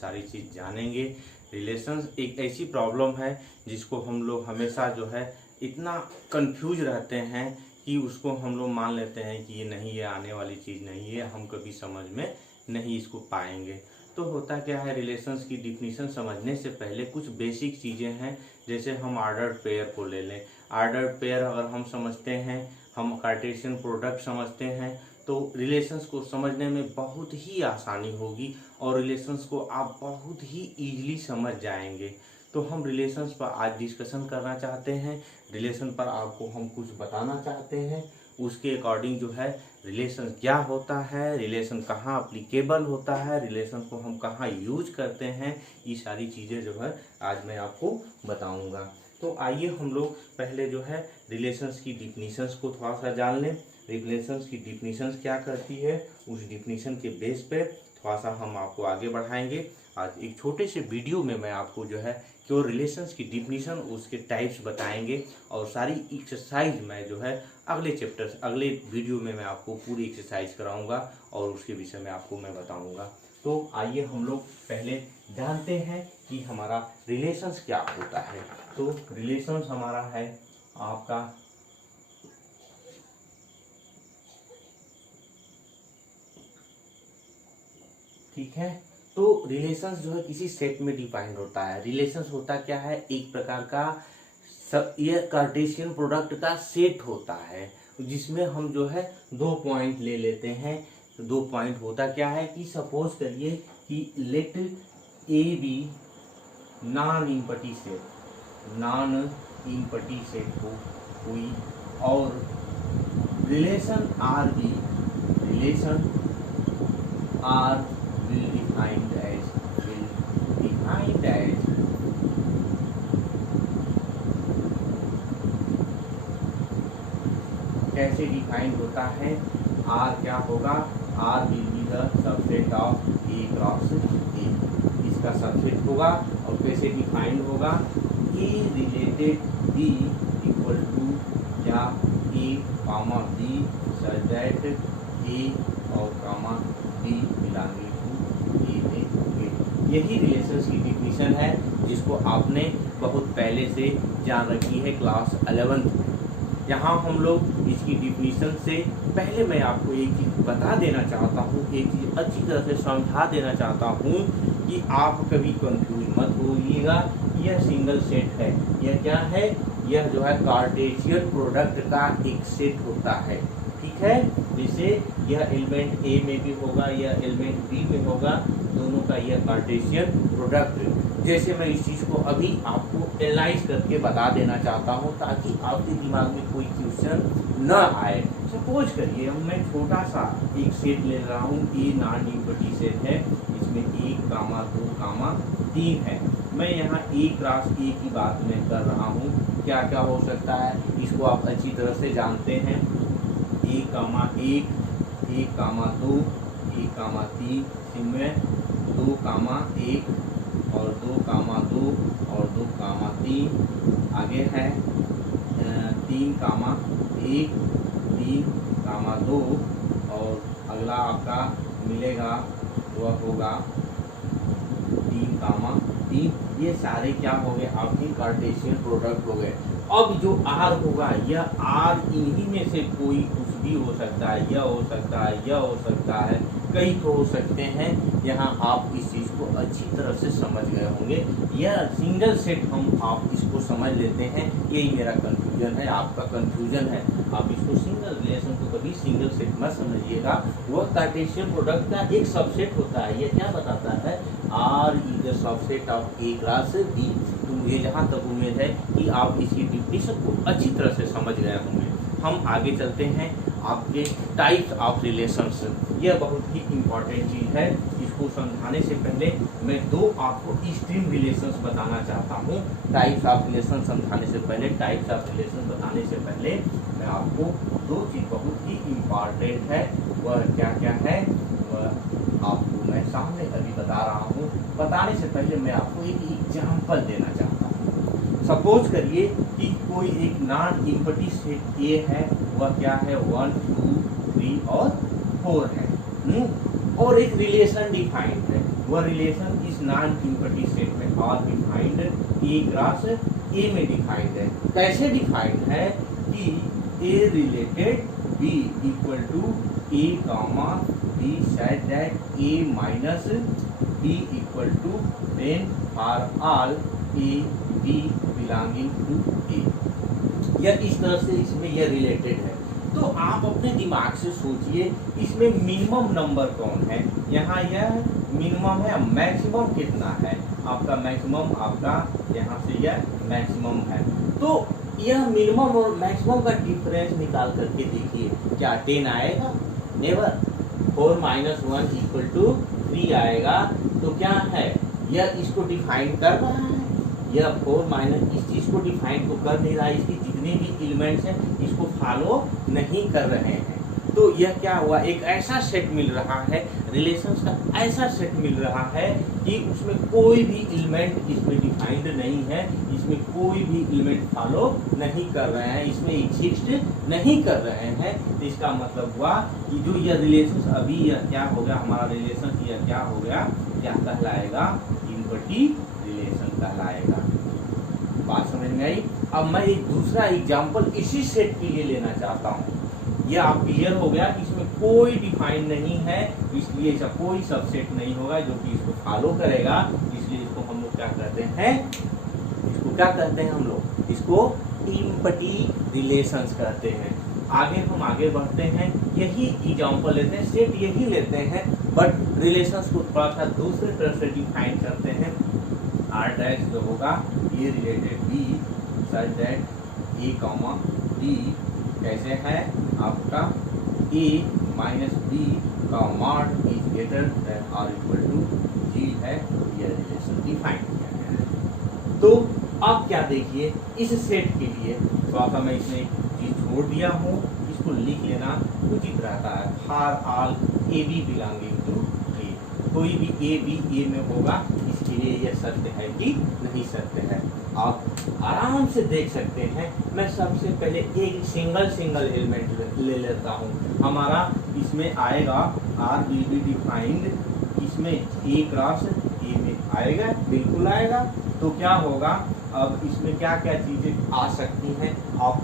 सारी चीज़ जानेंगे। रिलेशंस एक ऐसी प्रॉब्लम है जिसको हम लोग हमेशा जो है इतना कंफ्यूज रहते हैं कि उसको हम लोग मान लेते हैं कि ये नहीं, ये आने वाली चीज़ नहीं है, हम कभी समझ में नहीं इसको पाएंगे। तो होता क्या है, रिलेशंस की डिफिनीशन समझने से पहले कुछ बेसिक चीज़ें हैं। जैसे हम ऑर्डर्ड पेयर को ले लें। ऑर्डर्ड पेयर अगर हम समझते हैं, हम कार्टेशियन प्रोडक्ट समझते हैं, तो रिलेशंस को समझने में बहुत ही आसानी होगी और रिलेशंस को आप बहुत ही ईजिली समझ जाएंगे। तो हम रिलेशंस पर आज डिस्कशन करना चाहते हैं। रिलेशन पर आपको हम कुछ बताना चाहते हैं। उसके अकॉर्डिंग जो है रिलेशन क्या होता है, रिलेशन कहाँ अप्लीकेबल होता है, रिलेशन को हम कहाँ यूज करते हैं, ये सारी चीज़ें जो है आज मैं आपको बताऊंगा। तो आइए हम लोग पहले जो है रिलेशंस की डिफिनीशंस को थोड़ा सा जान लें। रिलेशंस की डिफिनीशंस क्या करती है, उस डिफिनीशन के बेस पे थोड़ा सा हम आपको आगे बढ़ाएंगे। आज एक छोटे से वीडियो में मैं आपको जो है केवल रिलेशंस की डिफिनीशन, उसके टाइप्स बताएंगे और सारी एक्सरसाइज मैं जो है अगले चैप्टर, अगले वीडियो में मैं आपको पूरी एक्सरसाइज कराऊंगा और उसके विषय में आपको मैं बताऊंगा। तो आइए हम लोग पहले जानते हैं कि हमारा रिलेशंस क्या होता है। तो रिलेशंस हमारा है आपका ठीक है। तो रिलेशंस जो है किसी सेट में डिफाइंड होता है। रिलेशंस होता क्या है, एक प्रकार का ये कार्टेशियन प्रोडक्ट का सेट होता है जिसमें हम जो है दो पॉइंट ले लेते हैं। दो पॉइंट होता क्या है कि सपोज करिए कि let A B non empty set हो हुई और relation R will defined as कैसे डिफाइंड होता है, R क्या होगा, R will be the subset of A cross A, इसका सबसेट होगा। और कैसे डिफाइंड होगा, A related B equal to क्या A comma B such that A और कामा B बिलोंगिंग यही रिलेशंस की डिफिनीशन है जिसको आपने बहुत पहले से जान रखी है क्लास 11th में। यहाँ हम लोग इसकी डिफिनीशन से पहले मैं आपको एक चीज़ बता देना चाहता हूँ, एक चीज़ अच्छी तरह से समझा देना चाहता हूँ कि आप कभी कंफ्यूज मत होइएगा। यह सिंगल सेट है, यह क्या है, यह जो है कार्टेशियन प्रोडक्ट का एक सेट होता है, ठीक है। जैसे यह एलिमेंट ए में भी होगा, यह एलिमेंट बी में होगा, दोनों का यह कार्टेशियन प्रोडक्ट। जैसे मैं इस चीज़ को अभी आपको एनालाइज करके बता देना चाहता हूँ ताकि आपके दिमाग में कोई क्वेश्चन न आए। सपोज करिए मैं छोटा सा एक सेट ले रहा हूँ, ए नॉन इम्पटी सेट है, इसमें 1, 2, 3 है। मैं यहाँ ए क्रॉस ए की बात मैं कर रहा हूँ। क्या क्या हो सकता है इसको आप अच्छी तरह से जानते हैं। 1, 1, 2, 3 इनमें 2, 1 और 2, 2 और 2, 3 आगे है 3, 1, 3, 2 और अगला आपका मिलेगा वह होगा 3, 3। ये सारे क्या हो गए, आपके कार्टेशियन प्रोडक्ट हो गए। अब जो R होगा, यह R इन्हीं में से कोई कुछ भी हो सकता है, यह हो सकता है, यह हो सकता है, कई तो हो सकते हैं। यहाँ आप इस चीज़ को अच्छी तरह से समझ गए होंगे। यह सिंगल सेट हम आप इसको समझ लेते हैं, यही मेरा कंफ्यूजन है, आपका कंफ्यूजन है। आप इसको सिंगल रिलेशन को कभी सिंगल सेट मत समझिएगा। वह कार्टेशियन प्रोडक्ट का एक सबसेट होता है। यह क्या बताता है, R is the subset of A cross B। तो मुझे जहाँ तक उम्मीद है कि आप इसकी डिफिनीशन को अच्छी तरह से समझ गए होंगे। हम आगे चलते हैं आपके टाइप्स ऑफ रिलेशंस। यह बहुत ही इम्पॉर्टेंट चीज़ है। इसको समझाने से पहले मैं दो आपको एक्सट्रीम रिलेशंस बताना चाहता हूँ। टाइप्स ऑफ रिलेशन समझाने से पहले, टाइप्स ऑफ रिलेशन बताने से पहले मैं आपको दो चीज़ बहुत ही इम्पॉर्टेंट है, वह क्या क्या है वह आपको मैं सामने अभी बता रहा हूँ। बताने से पहले मैं आपको एक एग्जाम्पल देना चाहता हूँ। सपोज करिए कि कोई एक नॉन इम्पटी सेट ए है, वह क्या है 1, 2, 3 और 4 है और एक रिलेशन डिफाइंड है। वह रिलेशन इस नॉन इम्पटी सेट में और डिफाइंड ए क्रॉस ए में डिफाइंड है। कैसे डिफाइंड है कि a related b equal to a comma b set that a minus b equal to then for all a b belonging to A. यह इस तरह से इसमें यह रिलेटेड है। तो आप अपने दिमाग से सोचिए इसमें मिनिमम नंबर कौन है। यहाँ यह मिनिमम है, मैक्सिमम कितना है आपका, मैक्सिमम आपका यहाँ से यह मैक्सिमम है। तो यह मिनिमम और मैक्सिमम का डिफरेंस निकाल करके देखिए, क्या 10 आएगा? नेवर। 4 - 1 इक्वल टू 3 आएगा। तो क्या है, यह इसको डिफाइन कर रहा है, यह 4 माइनस इस चीज को डिफाइन तो कर नहीं रहा है, इसकी जितने भी एलिमेंट्स हैं इसको फॉलो नहीं कर रहे हैं। तो यह क्या हुआ, एक ऐसा सेट मिल रहा है, रिलेशंस का ऐसा सेट मिल रहा है कि उसमें कोई भी एलिमेंट इसमें डिफाइंड नहीं है, इसमें कोई भी एलिमेंट फॉलो नहीं कर रहे हैं, इसमें एग्जिस्ट नहीं कर रहे हैं। तो इसका मतलब हुआ कि जो यह रिलेशन अभी यह क्या हो गया, हमारा रिलेशन यह क्या हो गया, क्या कहलाएगा, इम्पटी रिलेशन कहलाएगा। बात समझ में आई? अब मैं एक दूसरा एग्जाम्पल इसी सेट के लिए लेना चाहता हूँ। यह आप क्लियर हो गया कि इसमें कोई डिफाइन नहीं है, इसलिए इसका कोई सबसेट नहीं होगा जो कि इसको फॉलो करेगा, इसलिए इसको हम लोग क्या कहते हैं, इसको क्या कहते हैं हम लोग, इसको इम्पटी रिलेशंस कहते हैं। हम आगे बढ़ते हैं, यही एग्जाम्पल लेते हैं, सेट यही लेते हैं, बट रिलेशंस को थोड़ा सा दूसरे तरह से डिफाइन करते हैं। आर डैश जो होगा a related b such that a comma b कैसे है आपका ए माइनस बी का मॉड इज ग्रेटर देन और इक्वल टू जी है, यह रिलेशन डिफाइन किया गया है। तो अब क्या देखिए, इस सेट के लिए थोड़ा सा मैं इसमें एक चीज छोड़ दिया हूँ, इसको लिख लेना उचित रहता है। For all a b belonging to A, कोई भी ए बी ए में होगा, इसके लिए यह सत्य है कि नहीं सत्य है। आप आराम से देख सकते हैं। मैं सबसे पहले एक सिंगल एलिमेंट ले लेता हूँ। हमारा इसमें आएगा आर विल बी डिफाइंड, इसमें ए क्रॉस ए में आएगा, बिल्कुल आएगा। तो क्या होगा, अब इसमें क्या क्या चीजें आ सकती हैं आप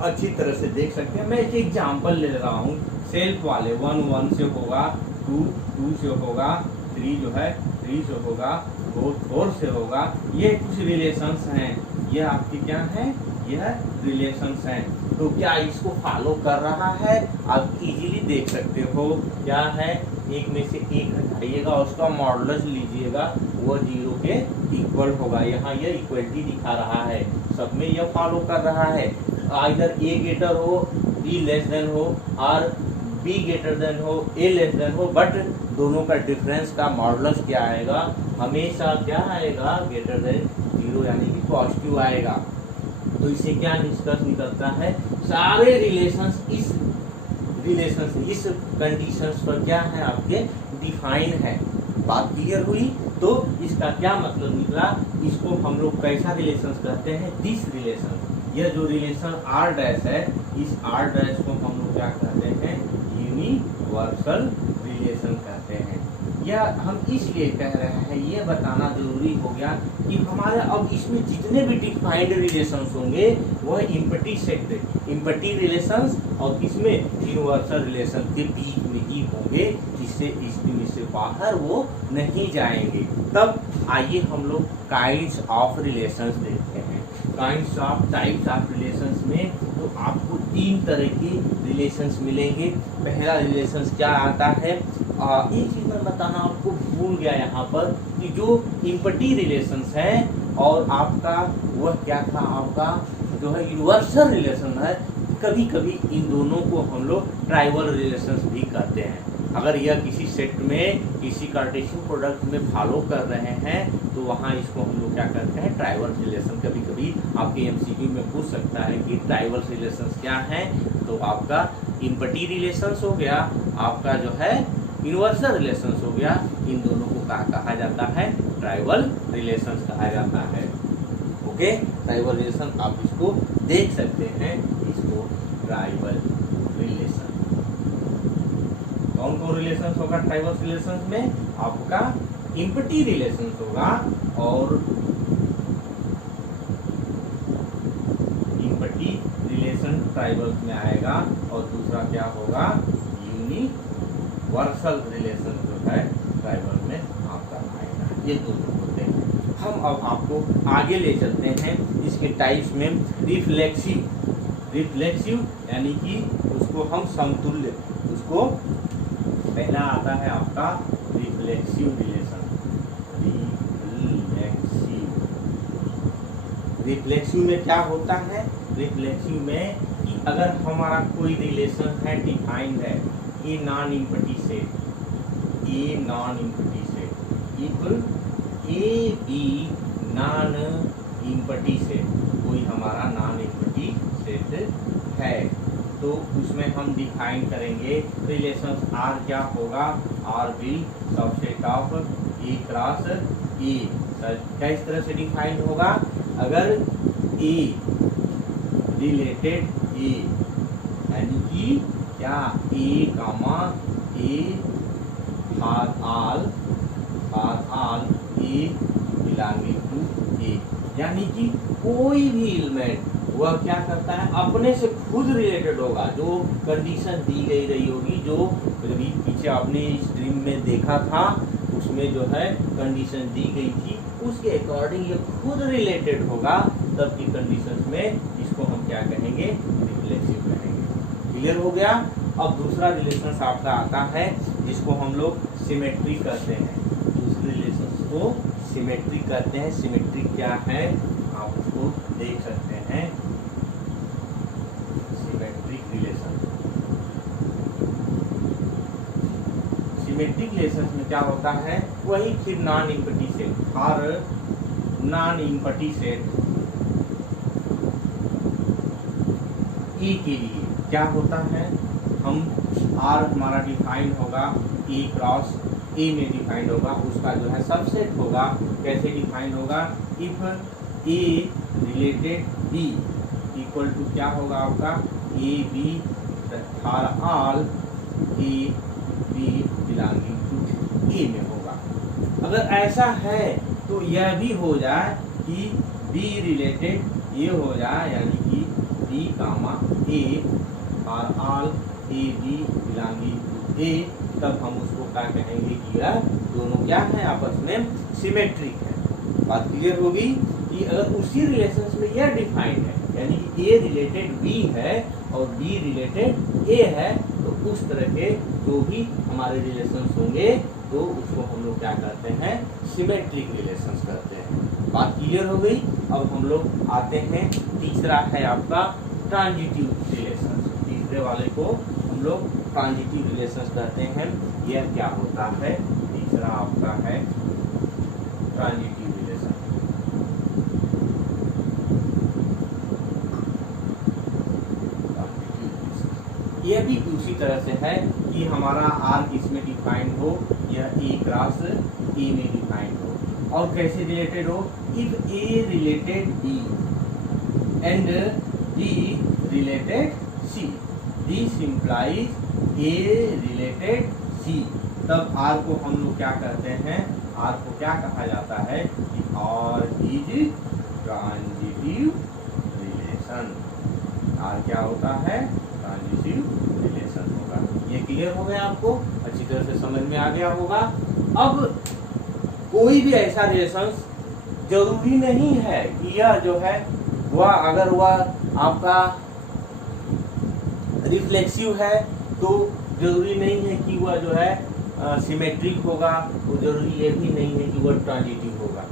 अच्छी तरह से देख सकते हैं। मैं एक एग्जाम्पल ले रहा हूँ, सेल्फ वाले 1 1 से होगा, 2 2 से होगा, 3 जो है 3 से होगा, 4 4 से होगा। ये कुछ रिलेशंस हैं, यह आपके क्या हैं, यह रिलेशंस हैं। तो क्या इसको फॉलो कर रहा है, आप इजीली देख सकते हो। क्या है, एक में से एक हटाइएगा, उसका मॉडुलस लीजिएगा, वो 0 के इक्वल होगा। यहाँ यह इक्वलिटी दिखा रहा है, सब में यह फॉलो कर रहा है। इधर ए ग्रेटर हो, बी लेस देन हो, और बी ग्रेटर देन हो, ए लेस देन हो, बट दोनों का डिफरेंस का मॉडुलस क्या आएगा, हमेशा क्या आएगा, ग्रेटर देन 0, यानी कि पॉजिटिव आएगा। तो इससे क्या निष्कर्ष निकलता है, सारे रिलेशंस इस कंडीशंस पर क्या है, आपके डिफाइन है। बात क्लियर हुई? तो इसका क्या मतलब निकला, इसको हम लोग कैसा रिलेशंस कहते हैं, दिस रिलेशन। यह जो रिलेशन आर डैश है, इस आर डैश को हम लोग क्या कहते हैं, यूनिवर्सल रिलेशन कहते हैं। यह हम इसलिए कह रहे हैं, ये बताना जरूरी हो गया कि हमारे अब इसमें जितने भी डिफाइंड रिलेशंस होंगे वह इम्पटी सेट, इम्पटी रिलेशंस और इसमें यूनिवर्सल रिलेशन के बीच में ही होंगे, जिससे इसमें से बाहर वो नहीं जाएंगे। तब आइए हम लोग काइंड्स ऑफ रिलेशंस देखते हैं। Kinds of types of relations में तो आपको 3 तरह के रिलेशंस मिलेंगे। पहला रिलेशंस क्या आता है, एक चीज मैं बताना आपको भूल गया यहाँ पर, कि जो इम्पटी रिलेशंस हैं और आपका वह क्या था, आपका जो है यूनिवर्सल रिलेशन है। कभी कभी इन दोनों को हम लोग ट्राइवल रिलेशंस भी कहते हैं। अगर यह किसी सेट में किसी कार्टेशियन प्रोडक्ट में फॉलो कर रहे हैं तो वहाँ इसको हम लोग क्या करते हैं, ट्राइवल रिलेशन। कभी कभी आपके एमसीक्यू में पूछ सकता है कि ट्राइवल रिलेशंस क्या हैं, तो आपका इम्पटी रिलेशंस हो गया, आपका जो है यूनिवर्सल रिलेशंस हो गया। इन दोनों को कहा जाता है, ट्राइवल रिलेशंस कहा जाता है। ओके, ट्राइवल रिलेशन आप इसको देख सकते हैं, इसको ट्राइवल रिलेशन। कौन कौन रिलेशंस होगा ट्राइवल रिलेशंस में, आपका इम्पटी रिलेशन होगा और इम्पटी रिलेशन ट्राइबल्स में आएगा, और दूसरा क्या होगा, यूनिवर्सल रिलेशन जो है ट्राइबल में आपका आएगा। ये दोनों होते हैं। हम अब आपको आगे ले चलते हैं इसके टाइप्स में। रिफ्लेक्सिव यानी कि उसको हम समतुल्य, उसको पहला आता है आपका रिफ्लेक्सिव रिलेशन। रिफ्लेक्सिव में क्या होता है, रिफ्लेक्सिव में कि अगर हमारा कोई रिलेशन है डिफाइंड है a non empty set, a non empty set if A B non empty set, कोई हमारा नॉन इम्पटी सेट है, तो उसमें हम डिफाइन करेंगे रिलेशन आर क्या होगा, R will subset of A cross A. क्या इस तरह से डिफाइन होगा, अगर ए रिलेटेड ए यानी कि क्या a comma a for all a belonging to A, यानी कि कोई भी एलिमेंट वह क्या करता है, अपने से खुद रिलेटेड होगा, जो कंडीशन दी गई रही होगी, जो अभी पीछे आपने स्ट्रीम में देखा था, उसमें जो है कंडीशन दी गई थी, उसके अकॉर्डिंग ये खुद रिलेटेड होगा, तब की कंडीशन में इसको हम क्या कहेंगे, रिफ्लेक्सिव कहेंगे। क्लियर हो गया। अब दूसरा रिलेशन आपका आता है जिसको हम लोग सिमेट्री कहते हैं। दूसरे रिलेशन को सिमेट्री कहते हैं। सिमेट्री क्या है आप उसको देख सकते हैं, सिमेट्रिक रिलेशन। सिमेट्रिक रिलेशन में क्या होता है, वही फिर नॉन इम्पटी सेट, हर नॉन इम्पटी सेट ए के लिए क्या होता है, हम आर हमारा डिफाइन होगा ए क्रॉस ए में डिफाइंड होगा, उसका जो है सबसेट होगा। कैसे डिफाइन होगा, if a related b equal to क्या होगा आपका, a b for all a b belonging to A में होगा। अगर ऐसा है तो यह भी हो जाए कि बी रिलेटेड ये हो जाए, यानी कि b comma a for all a b belonging to A, तब हम उसको क्या कहेंगे कि यह दोनों क्या है, आपस में सिमेट्रिक है। बात क्लियर होगी कि अगर उसी रिलेशन में यह डिफाइंड है, यानी कि ए रिलेटेड बी है और बी रिलेटेड ए है, तो उस तरह के जो भी हमारे रिलेशंस होंगे तो उसको हम लोग क्या करते हैं, सिमेट्रिक रिलेशंस करते हैं। बात क्लियर हो गई। अब हम लोग आते हैं, तीसरा है आपका ट्रांजिटिव रिलेशन। तीसरे वाले को हम लोग ट्रांजिटिव रिलेशंस कहते हैं। यह क्या होता है, तीसरा आपका है ट्रांजिटिव रिलेशन। यह भी उसी तरह से है कि हमारा आर किसमें डिफाइंड हो, यह ए क्रॉस ए में डिफाइंड हो, और कैसे रिलेटेड हो, if a related b and b related c, this implies a related c, तब आर को हम लोग क्या करते हैं, आर को क्या कहा जाता है कि R is transitive relation. R क्या होता है, ट्रांजिटिव रिलेशन होगा। ये क्लियर हो गया, आपको अच्छी तरह से समझ में आ गया होगा। अब कोई भी ऐसा रिलेशन जरूरी नहीं है कि यह जो है वह, अगर वह आपका रिफ्लेक्सिव है तो जरूरी नहीं है कि वह जो है सिमेट्रिक होगा, वो जरूरी ये भी नहीं है कि वह ट्रांजिटिव होगा।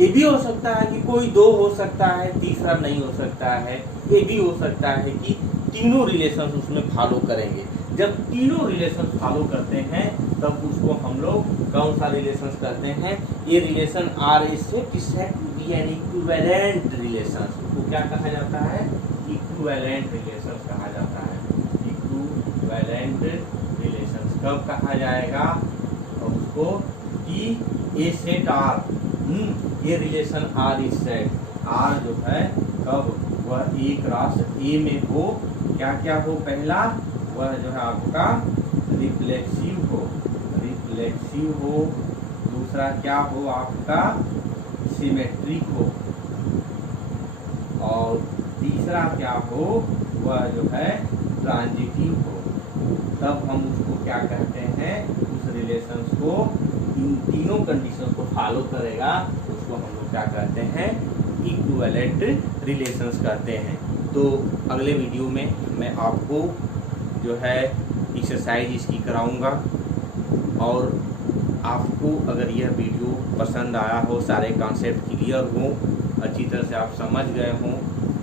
ये भी हो सकता है कि कोई दो हो सकता है, तीसरा नहीं हो सकता है। ये भी हो सकता है कि तीनों रिलेशन उसमें फॉलो करेंगे। जब तीनों रिलेशन फॉलो करते हैं तब उसको हम लोग कौन सा रिलेशन कहते हैं, ये रिलेशन आर इससे set B an equivalent relation को क्या कहा जाता है, इक्विवेलेंट रिलेशन कहा जाता है। इक्विवेलेंट रिलेशन कब कहा जाएगा, और उसको कि ए सेट आर, ये relation R is set, R जो है कब वह ए क्रॉस ए में हो, क्या क्या हो, पहला वह जो है आपका रिफ्लेक्सिव हो, दूसरा क्या हो आपका सिमेट्रिक हो, और तीसरा क्या हो वह जो है ट्रांजिटिव हो। तब हम उसको क्या कहते हैं, उस रिलेशंस को, इन तीनों कंडीशन को फॉलो करेगा उसको हम लोग क्या कहते हैं, इक्विवेलेंट रिलेशंस कहते हैं। तो अगले वीडियो में मैं आपको जो है एक्सरसाइज इसकी कराऊंगा, और आपको अगर यह वीडियो पसंद आया हो, सारे कॉन्सेप्ट क्लियर हो, अच्छी तरह से आप समझ गए हों,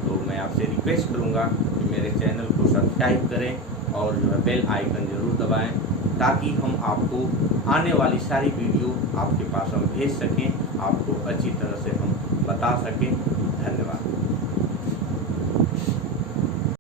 तो मैं आपसे रिक्वेस्ट करूंगा कि मेरे चैनल को सब्सक्राइब करें और जो है बेल आइकन ज़रूर दबाएं, ताकि हम आपको आने वाली सारी वीडियो आपके पास हम भेज सकें, आपको अच्छी तरह से हम बता सकें। धन्यवाद।